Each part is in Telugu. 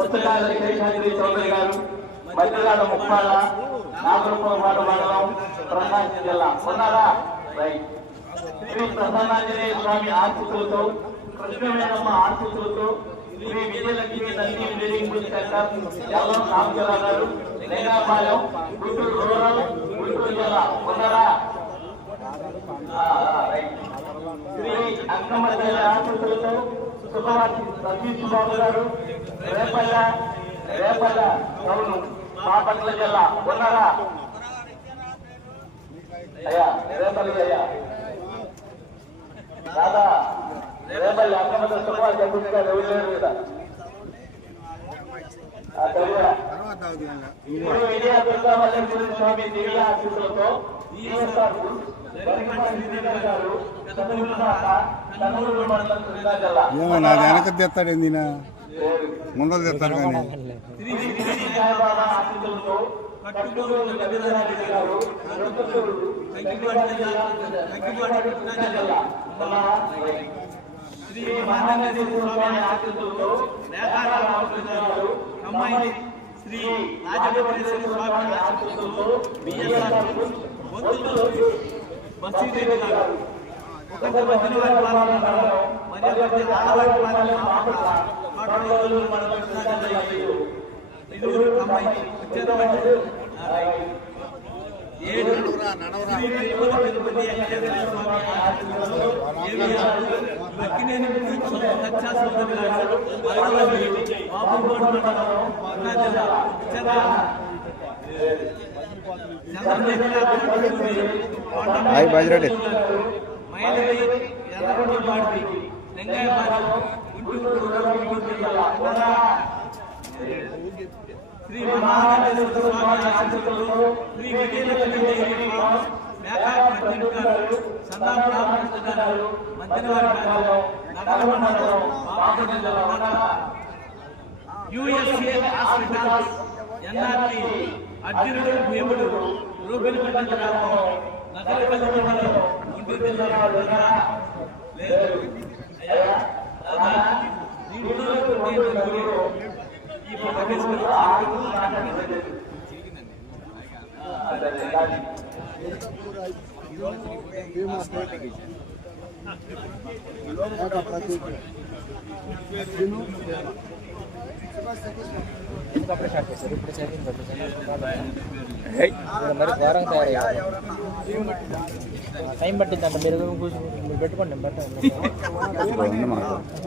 పుస్తకాల శేషాద్రి చౌదరి గారు మధ్యగాడ ముప్పాల నాగరూపపాట మండలం ప్రకాశం జిల్లా. ఉన్నారా? రైట్. శ్రీ ప్రసన్నాంజనేయ స్వామి ఆశీస్సులతో కృష్ణవేణమ్మ ఆశీస్సులతో Shri Vijayalakshmi Nandi engineering centre Ellam Ramachandra garu Lingapalem Guntur rural Guntur జిల్లా. ఉన్నారా? శ్రీ అంకమ్మ తల్లి ఆశీస్సులతో సుఖవాసి సతీష్ బాబు గారు రేపల్ల రేపల్ల అవును. బాపట్ల జిల్లా. ఉన్నారా? అయ్యా రేపల్లి అయ్యా. దాదా రేపల్లి అంకమ్మ సుఖవాసి జరుగుతుందా రెవెన్యూ కదా ఇప్పుడు విజయ దుర్గా స్వామి దివ్య ఆశీస్సులతో ఈఎస్ఆర్ గారు మండలం జిల్లా వెనక తెస్తాడు ఏంది ముందలు ముందర కానీ. శ్రీ శ్రీ స్వామి ఆశీస్సులతో అమ్మాయి శ్రీ స్వామి ఆశీస్సులతో బిఎస్ఆర్ వంతులు వారి మరియు ఆడవారి పాలన మాటలు మన కృష్ణా జిల్లా ఇది. ఇది అమ్మాయి వచ్చేది ఏడు శ్రీ తిరుమల తిరుపతి వెంకటేశ్వర స్వామి ఆశీస్సులతో ఏవిఆర్ అక్కినేని సత్యా సోదరి గారు అరవై బాబుగోడ్ మండలం కృష్ణా జిల్లా వచ్చేదా? హాయ్ బాజిరెడ్డి మైలవై ఎర్రగొండపాడి లింగాయపాలెం గుంటూరు గుంటూరు జిల్లా శ్రీ మహానందేశ్వర స్వామి ఆశీస్సులతో శ్రీ విజయలక్ష్మి దేవి రామకృష్ణ గారు నగర మండలం జిల్లా యుఎస్ఏ హాస్పిటల్స్ ఎన్ఆర్టీ అర్జునుడు భీముడు గ్రామం నగరపల్లి మండలం గుంటూరు జిల్లా లేదు అయ్యా దాదా, దీంట్లో నేను గురువు.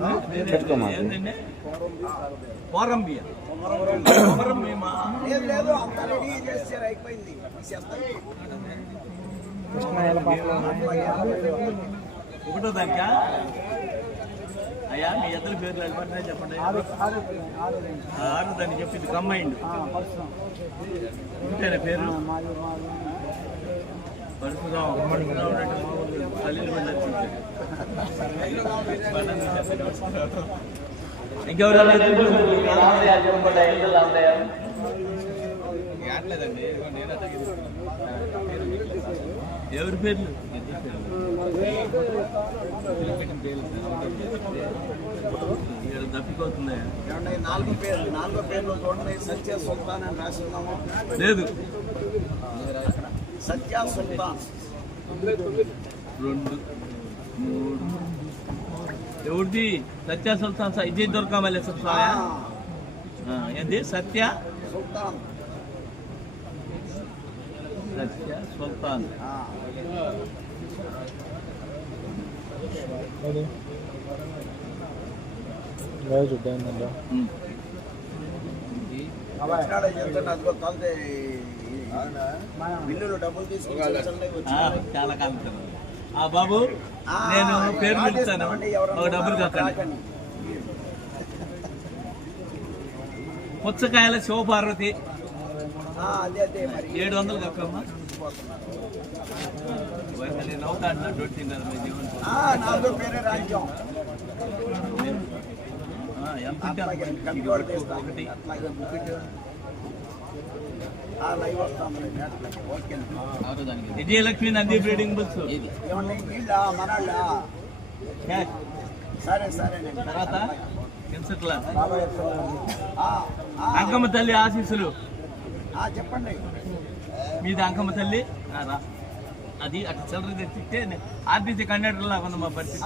ఆ, అదే, అదే. మరి టైం మీరు పెట్టుకోండి ఒకటో దానికా అయ్యా మీ ఇద్దరు పేర్లు వెళ్ళిపోతున్నాయి చెప్పండి ఆరు దాన్ని చెప్పింది కమ్మైండ్ ఉంటేనే పేరు తల్లిని వెళ్ళి ఇంకెవరు ఎవరి పేర్లు? తప్పిపోతున్నాయా నాలుగు పేర్లు నాలుగో పేర్లు చూడండి సత్య సుల్తాన్ అని రాస్తున్నాము. లేదు. సత్య సుల్తాన్ రెండు మూడు ఎవరిది సత్య సుల్తాన్ సార్ ఇది దుర్గామల్లేశ్వర స్వామి ఆ, ఏంది సత్య సుల్తాన్ సత్య సుల్తాన్ ఆ, రోజు చాలా కాలం. ఆ బాబు నేను పేరు పిలుస్తాను ఒక డబ్బులు? కట్టండి. పుచ్చకాయల శివపార్వతి. ఏడు వందలు కక్కమ్మా నేను అవుతాను ఎంత ఒకటి అట్లాగే ఆ, లైవ్ వస్తాం ఓకే విజయలక్ష్మి నంది బ్రీడింగ్ సరే సరే. తర్వాత? అంకమ్మ తల్లి ఆశీస్సులు. ఆ, చెప్పండి. మీది అంకమ్మ తల్లి? రా అది అటు చిల్లర తెచ్చిస్తే ఆర్టీసీ కండక్టర్ లాగా ఉంది మా పరిస్థితి.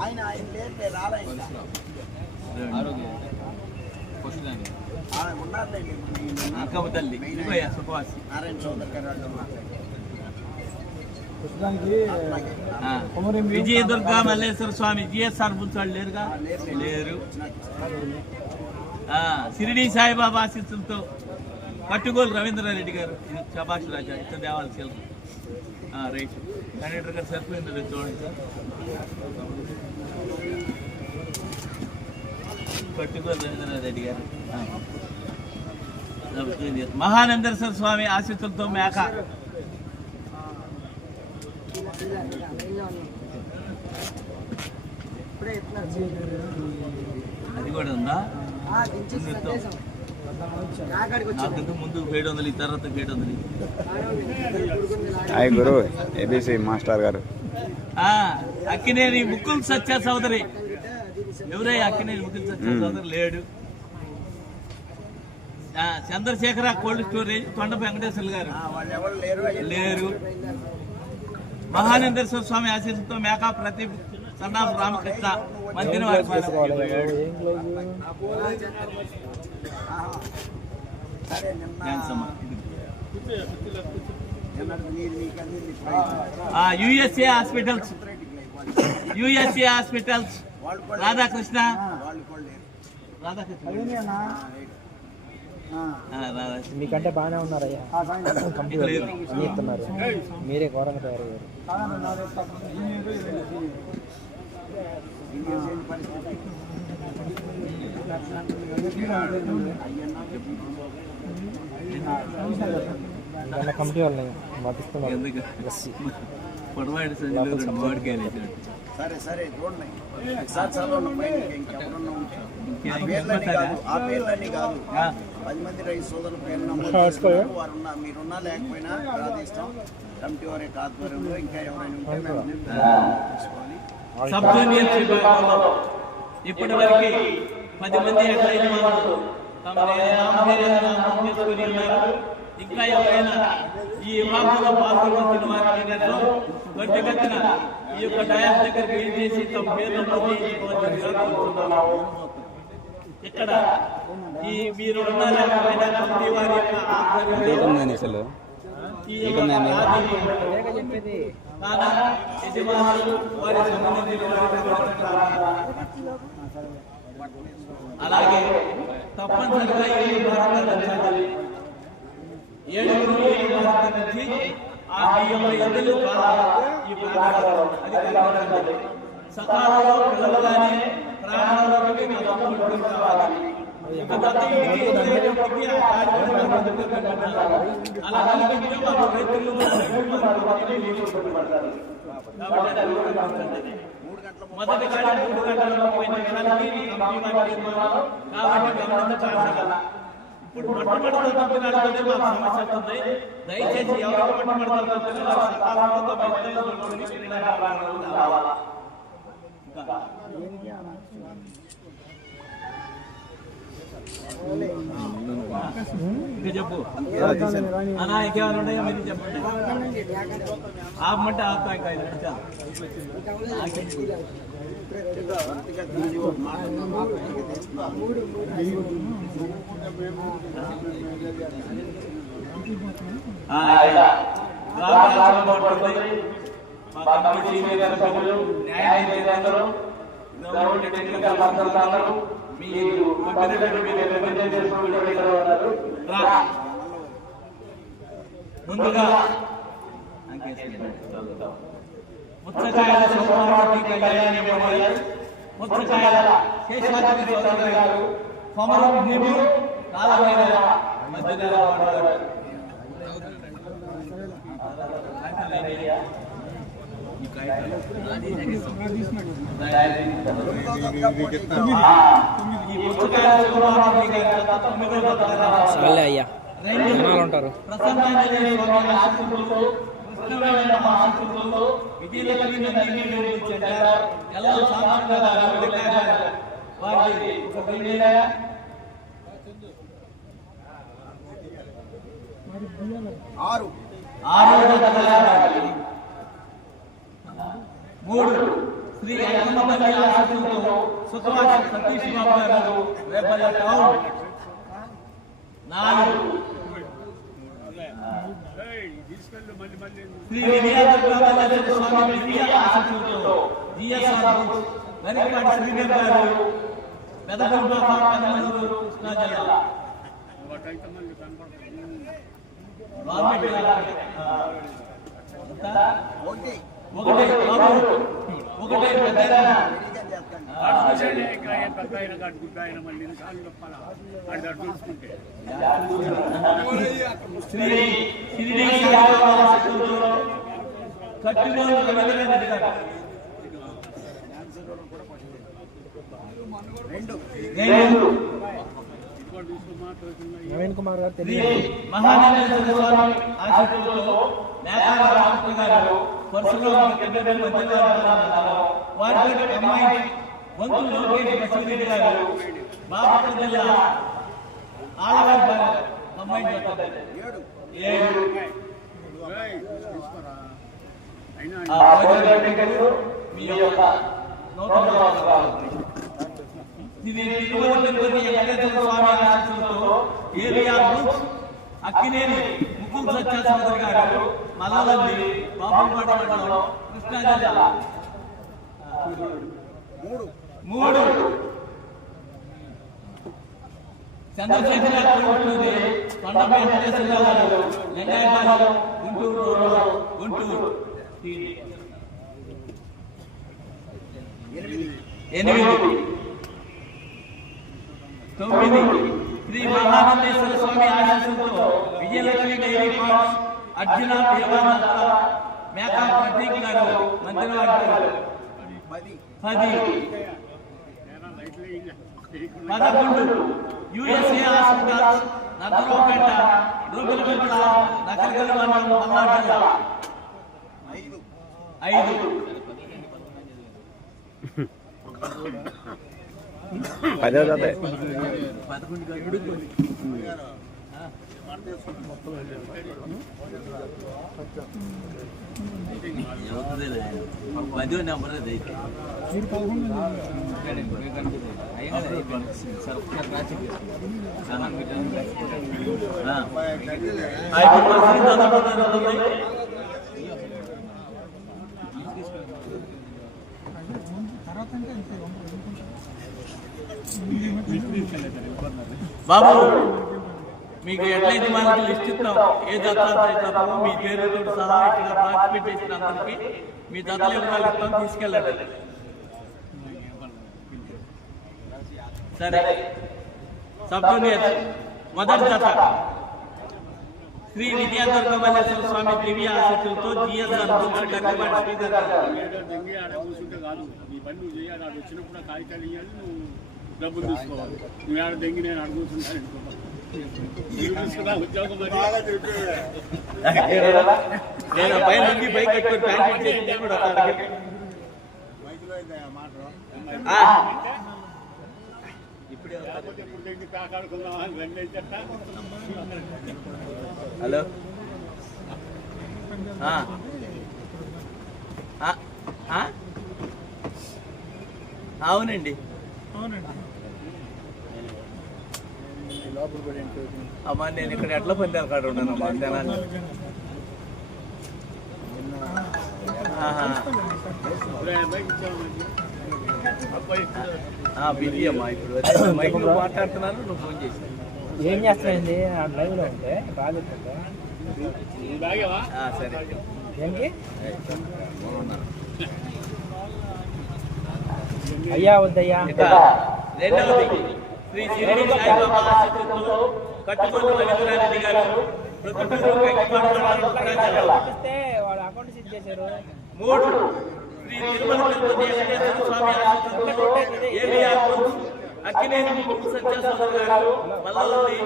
ఆయన ఆయన లేదు రాలే ఇంకా. ఆ, ఉన్నారులేండి మన ఈ అంకమ్మ తల్లి ఇదిగోయ్యా సుఖవాసి నారాయణ చౌదరి గారు వాళ్ళు ఉన్నారు. ఆ. విజయదుర్గ మల్లేశ్వర స్వామి జిఎస్ఆర్ బుల్సాడు లేరుగా? లేరు. ఆ, షిరిడి సాయిబాబా ఆశీస్సులతో పట్టుగోలు రవీంద్రారెడ్డి గారు. శభాష్ రాజా ఇతను దేవాలి చిల్లర ఆ, రైట్. కండక్టర్ గారు సరిపోయింది రేపు చూడండి సార్. రవీంద్రారెడ్డి గారు. స్వామి ఆశీస్సులతో మేక. అది కూడా ఉందా? ముందు నాకంటే ముందు ఏడు వందలు ఈ తర్వాత ఏడు వందలు హాయ్ గురు ఏబిసి మాస్టర్ గారు. ఆ, అక్కినేని ముక్కుల్ సత్య సోదరి. ఎవరై అక్కినేని సోదరి లేడు. ఆ, చంద్రశేఖర కోల్డ్ స్టోరేజ్ తొండ వెంకటేశ్వర గారు. లేరు మహానందేశ్వర స్వామి ఆశీస్సుతో మేకా ప్రతి సన్నాఫ్ రామకృష్ణ మందిరం USA hospitals. USA hospitals. Radhakrishna? మీకంటే బాగానే ఉన్నారయ్యా. కంప్యూటర్ అన్ని ఇస్తున్నారు మీరే ఘోరంగా తయారయ్యారు. కంపెనీ వాళ్ళని మతిస్తున్నారు ఎందుకు? పొడవాడి సంజయ్ రెండు మామిడికాయలు వేసాడు. సరే సరే చూడండి. ఒకసారి చదవండి పైన ఇంకెవరన్నా ఉంటే. ఆ ఇంకేం పేర్లని? కాదు ఆ ఆ, పది మంది రైతు సోదరుల పేరు నమోదు చేసుకున్నారు. వారు ఉన్నా మీరున్నా లేకపోయినా ప్రార్థిస్తాం కమిటీ వారి ఆధ్వర్యంలో ఇంకా ఎవరైనా ఉంటే మేము ఇప్పటి వరకు పది మంది తమ చేసుకొని ఉన్నారు. ఇంకా ఎవరైనా ఈ విభాగంలో పాల్గొన్న వారి త్వరితగతిన ఈ యొక్క డయాస్ దగ్గరికి ఏం చేసి తమ పేర్లు. ఇక్కడ ఈ మీరు కమిటీ వారి యొక్క ఆధ్వర్యంలో ఈ యజమానులు వారి సంబంధించిన అలాగే తప్పనిసరిగా భారతాలు వచ్చాలి ఏడుగురు నుంచి ఆ బియ్యం ఎదురు ఈ ప్రాంతాలు అది సకాలంలో పిలవగానే ప్రాణాలలోకి మనం తోడుకొని రావాలి అలా కనిపించే వారు రైతులు మొదటి కాడి మూడు గంటల ముప్పై నిమిషాలకి కాబట్టి గమనించాలి ఇప్పుడు మొట్టమొదటి పంపిణీలతోనే మాకు సమస్య వస్తుంది దయచేసి ఎవరు మొట్టమొదటి పంపిణీలు సకాలంలో ఇంకా చెప్పు. అన్నా ఇంకేమైనా ఉన్నాయో? మీరు చెప్పండి. ఆపమంటే ఆపుతా ఇంకా ఐదు నిమిషాలు మా కమిటీ సభ్యులు న్యాయ గవర్నమెంట్ టెక్నికల్ కన్సల్టెంట్లు మీరు ముందుగా ముచ్చకాయల సోమవారి కళ్యాణి మండలి ముచ్చకాయల శేషాద్రి చౌదరి గారు కొమరం భీము కాలమైన చాలే అయ్యా. జనాలు ఉంటారు వారికి ఒక వెయ్యి ఆరు. ఆరు వందల మూడు. శ్రీ సుఖవాస సతీష్ బాబు గారు రేపల్ల టౌన్. నాలుగు. శ్రీ విజయాచంద్ర స్వామి దివ్య ఆశీస్సులతో జిఎస్ఆర్ నరికాడి శ్రీదేవ్ గారు పెదకొండ పెదమూరు కృష్ణా జిల్లా గవర్నమెంట్ ఒకటే ఒకటే పెద్ద నవీన్ కుమార్ గారు శ్రీ వంతు లోకేష్ బసవరెడ్డి గారు బాపట్ల జిల్లా ఆలవారి అమ్మాయి ఏడు. ఏడు. మీ యొక్క. ఇది తిరుమల తిరుపతి వెంకటేశ్వర స్వామి ఆశీస్సులతో ఏరియా గ్రూప్స్ అక్కినేని ముకుల్ సత్యాసోదరి గారు మల్లవల్లి బాబుపాటి మండలం కృష్ణా జిల్లా. మూడు. మూడు. చంద్రశేఖర కోరుతుంది కొండపై లింగాయపాలెం గుంటూరు గుంటూరు. ఎనిమిది. తొమ్మిది. శ్రీ మహానందేశ్వర స్వామి ఆశీస్సులతో విజయలక్ష్మి డైరీ ఫార్మ్స్ అర్జున దేవానంద మేకా ప్రతీక్ గారు మంత్రివాడి పది. పది. పదకొండు యుఎస్ఏ హాస్పిటల్స్ నర్సరావుపేట రూపులపేట నకరగల్ మండలం పల్నాడు జిల్లా. ఐదు. పదో జత పదో నెంబర్ అది బాబు మీకు ఎట్లయితే మనకి లిస్ట్ ఇస్తాం ఏ దత్తాలు చేస్తామో మీ పేరుతో సహా ఇక్కడ పార్టిసిపేట్ చేసిన అందరికి మీ దత్తలు ఇవ్వాలి ఇస్తాం తీసుకెళ్ళండి. సరే సబ్ జూనియర్ మొదటి జత శ్రీ విద్యాదుర్గ మల్లేశ్వర స్వామి దివ్య ఆశీస్సులతో జిఎస్ఆర్ గంగపాటి శ్రీధర్ గారు దెంగి ఆడ కూర్చుంటే కాదు నీ పని నువ్వు చేయాలి ఆడ వచ్చినప్పుడు ఆ కాగితాలు ఇవ్వాలి నువ్వు డబ్బులు తీసుకోవాలి నువ్వు ఆడ దెంగి నేను ఆడ కూర్చుంటాను తీసుకున్నా ఉద్యోగం మరి నేను పైన నుండి బైక్ కట్టుకొని ప్యాంట్ చేసి నేను కూడా హలో. అవునండి. అమ్మా నేను ఇక్కడ ఎట్లా పొందాను? కాడ ఉన్నాను అమ్మా జనాన్ని ఆహా. బిజీ అమ్మా ఇప్పుడు అదే మైక్లో మాట్లాడుతున్నాను నువ్వు ఫోన్ చేసి ఏం చేస్తాయండి ఆ లైవ్లో ఉంటే తాగావా సరే. ఏంటి అయ్యా వద్దయ్యా. రెండవది శ్రీ షిరిడి సాయిబాబా ఆశీస్సులతో గారు వాళ్ళ అకౌంట్ సీజ్ చేశారు. మూడు శ్రీ తిరుమల తిరుపతి వెంకటేశ్వర స్వామి ఆశీస్సులతో ఏలియా గ్రూప్స్ అక్కినేని ముక్కు గారు మల్లల్లి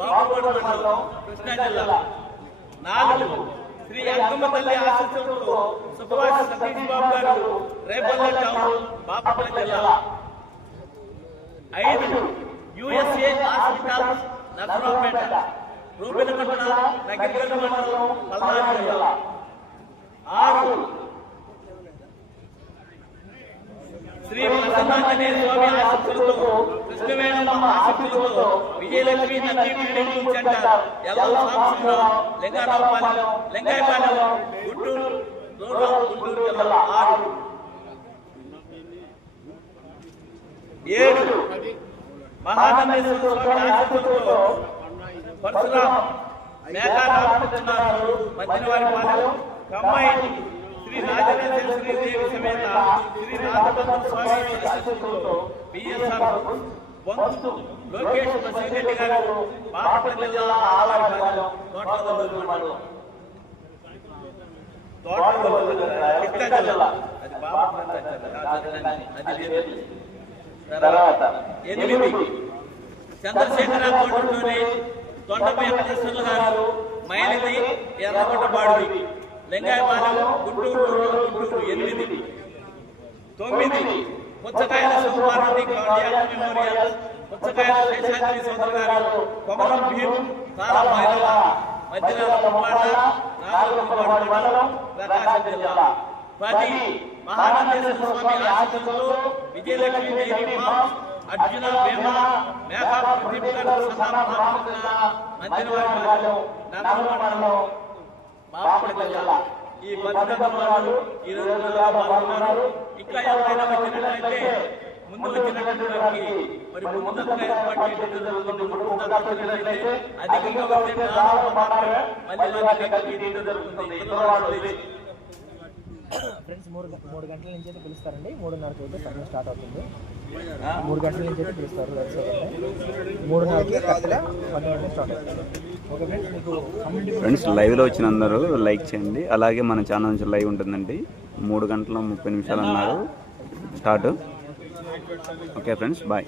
బాపుపాడు మండలం కృష్ణా జిల్లా నాలుగు శ్రీ అంకమ్మ తల్లి ఆశీస్సులతో సుఖవాస సతీష్ బాబు గారు రేపల్ల టౌన్ బాపట్ల జిల్లా ఐదు యుఎస్ఏ హాస్పిటల్ నర్సరావుపేట రూపినపట్ల నగిరిగల్ మండలం పల్నాడు జిల్లా. ఆరు శ్రీ ప్రసన్నాంజనేయ స్వామి ఆశీస్సులతో కృష్ణవేణమ్మ ఆశీస్సులతో Vijayalakshmi Nandi trading centre LL Sambasivarao Lingaraopalem Lingayapalem Guntur rural Guntur జిల్లా ఆరు. ఏడు. మహానందేశ్వర స్వామి ఆశీస్సులతో పరశురాం పాలెం కమ్మాయి శ్రీ రాజరాజేశ్వరి శ్రీదేవి సమేత శ్రీ రాజభద్ర స్వామి ఆశీస్సులతో బిఎస్ఆర్ వంతు లోకేష్ బసిరెడ్డి గారు బాపట్ల జిల్లా ఆలవారిపాలెం తోటలదొడ్డి మండలం తోటలదొడ్డి కృష్ణా జిల్లా అది బాపట్ల జిల్లా. అది వేరు. తర్వాత ఎనిమిది చంద్రశేఖర కోటలోని తొండపై వెంకటేశ్వర్లు గారు మైనది ఎర్రగొండపాడు లింగాయపాలెం గుంటూరు గుంటూరు ఎనిమిది. తొమ్మిది పుచ్చకాయల శివపార్వతి కార్డియాక్ మెమోరియల్ పుచ్చకాయల శేషాద్రి సోదరు గారు కొమరం భీం తారా మైలవ మధ్యరాల ముప్పాడ నాగలపాడు మండలం ప్రకాశం జిల్లా. పది మహానందేశ్వర స్వామి ఆశీస్సులు విజయలక్ష్మి దేవి మాస్ అర్జున భీమ మేఘా ప్రదీప్ గారు సంతాన రామకృష్ణ మందిరవారి పాలెం నగర బాపట్ల జిల్లా. ఈ పద్ధతులు ఈ రోజు పాల్గొన్నారు ఇంకా ఎవరైనా వచ్చినట్లయితే ముందు వచ్చినటువంటి వారికి మరి ముందుగా ఏర్పాటు అధికంగా వచ్చే మళ్ళీ జరుగుతుంది. ఫ్రెండ్స్ మూడు మూడు గంటల నుంచి అయితే పిలుస్తారండి. మూడున్నరకు అయితే సమయం స్టార్ట్ అవుతుంది. మూడు గంటల నుంచి అయితే పిలుస్తారు. మూడున్నరకి కరెక్ట్గా పన్నెండు స్టార్ట్ అవుతుంది. ఫ్రెండ్స్ ఫ్రెండ్స్ లైవ్లో వచ్చిన అందరూ లైక్ చేయండి. అలాగే మన ఛానల్ నుంచి లైవ్ ఉంటుందండి. మూడు గంటల ముప్పై నిమిషాలు అన్నారు. స్టార్ట్. Okay friends bye.